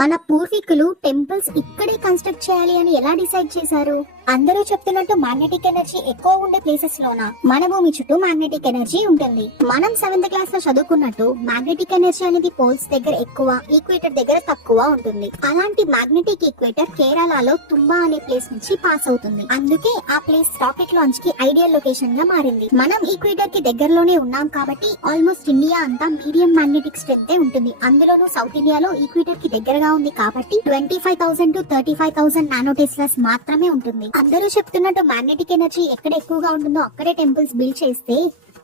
మన పూర్వీకులు టెంపుల్స్ ఇక్కడే కన్స్ట్రక్ట్ చేయాలి అని ఎలా డిసైడ్ చేశారు? అందరూ చెప్తున్నట్టు మ్యాగ్నెటిక్ ఎనర్జీ ఎక్కువ ఉండే ప్లేసెస్ లోన మన భూమి చుట్టూ మ్యాగ్నెటిక్ ఎనర్జీ ఉంటుంది. మనం 7th క్లాస్ లో చదువుకున్నట్టు మ్యాగ్నెటిక్ ఎనర్జీ అనేది పోల్స్ దగ్గర ఎక్కువ, ఈక్వేటర్ దగ్గర తక్కువ ఉంటుంది. అలాంటి మ్యాగ్నెటిక్ ఈక్వేటర్ కేరళలో తుంబా అనే ప్లేస్ నుంచి పాస్ అవుతుంది. అందుకే ఆ ప్లేస్ రాకెట్ లాంచ్ కి ఐడియల్ లొకేషన్ గా మారింది. మనం ఈక్వేటర్ కి దగ్గరలోనే ఉన్నాం కాబట్టి ఆల్మోస్ట్ ఇండియా అంతా మీడియం మ్యాగ్నెటిక్ స్ట్రెంత్ ఉంటుంది. అందులోనూ సౌత్ ఇండియాలో ఈక్వేటర్ కి దగ్గరగా ఉంది కాబట్టి 25,000 to 35,000 నానో టెస్లాస్ మాత్రమే ఉంటుంది. అందరూ చెప్తున్నట్టు మ్యాగ్నెటిక్ ఎనర్జీ ఎక్కడ ఎక్కువగా ఉంటుందో అక్కడే టెంపుల్స్ బిల్డ్ చేస్తే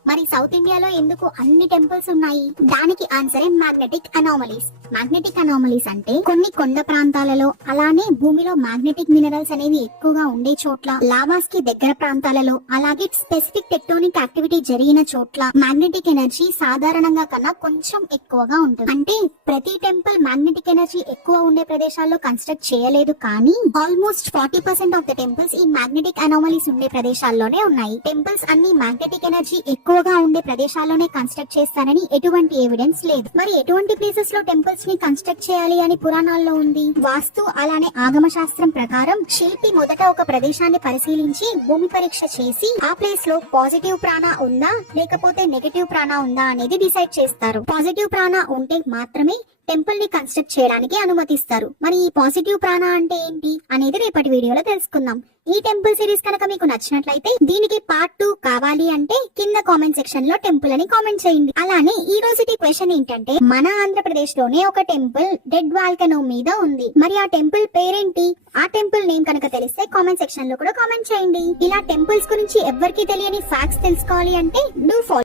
మరి సౌత్ ఇండియాలో ఎందుకు అన్ని టెంపుల్స్ ఉన్నాయి? దానికి ఆన్సరే మ్యాగ్నెటిక్ అనామలీస్. మ్యాగ్నెటిక్ అనామలీస్ అంటే కొన్ని కొండ ప్రాంతాలలో, అలానే భూమిలో మ్యాగ్నెటిక్ మినరల్స్ అనేవి ఎక్కువగా ఉండే చోట్ల, లావాస్ కి దగ్గర ప్రాంతాలలో, అలాగే స్పెసిఫిక్ టెక్టోనిక్ యాక్టివిటీ జరిగిన చోట్ల మ్యాగ్నెటిక్ ఎనర్జీ సాధారణంగా కన్నా కొంచెం ఎక్కువగా ఉంటుంది. అంటే ప్రతి టెంపుల్ మ్యాగ్నెటిక్ ఎనర్జీ ఎక్కువ ఉండే ప్రదేశాల్లో కన్స్ట్రక్ట్ చేయలేదు, కానీ ఆల్మోస్ట్ 40% ఆఫ్ ద టెంపుల్స్ ఈ మ్యాగ్నెటిక్ అనామలీస్ ఉండే ప్రదేశాల్లోనే ఉన్నాయి. టెంపుల్స్ అన్ని మ్యాగ్నెటిక్ ఎనర్జీ ఎక్కువగా ఉండే ప్రదేశాల్లోనే కన్స్ట్రక్ట్ చేస్తారని ఎటువంటి ఎవిడెన్స్ లేదు. మరి ఎటువంటి ప్లేసెస్ లో టెంపుల్స్ ని కన్స్ట్రక్ట్ చేయాలి అని పురాణాల్లో ఉంది? వాస్తు అలానే ఆగమ శాస్త్రం ప్రకారం శిల్పి మొదట ఒక ప్రదేశాన్ని పరిశీలించి భూమి పరీక్ష చేసి ఆ ప్లేస్ లో పాజిటివ్ ప్రాణ ఉందా లేకపోతే నెగటివ్ ప్రాణ ఉందా అనేది డిసైడ్ చేస్తారు. పాజిటివ్ ప్రాణ ఉంటే మాత్రమే టెంపుల్ ని కన్స్ట్రక్ట్ చేయడానికి అనుమతిస్తారు. మరి ఈ పాజిటివ్ ప్రాణ అంటే ఏంటి అనేది రేపటి వీడియోలో తెలుసుకుందాం. ఈ టెంపుల్ సిరీస్ కనుక మీకు నచ్చినట్లయితే దీనికి పార్ట్ 2 కావాలి అంటే కింద కామెంట్ సెక్షన్ లో టెంపుల్ అని కామెంట్ చేయండి. అలానే ఈ రోజుటి క్వశ్చన్ ఏంటంటే, మన ఆంధ్రప్రదేశ్ లోనే ఒక టెంపుల్ డెడ్ వాల్కనో మీద ఉంది. మరి ఆ టెంపుల్ పేరేంటి? ఆ టెంపుల్ నేమ్ కనుక తెలిస్తే కామెంట్ సెక్షన్ లో కూడా కామెంట్ చేయండి. ఇలా టెంపుల్స్ గురించి ఎవ్వరికి తెలియని ఫ్యాక్ట్స్ తెలుసుకోవాలి అంటే డూ ఫాలో.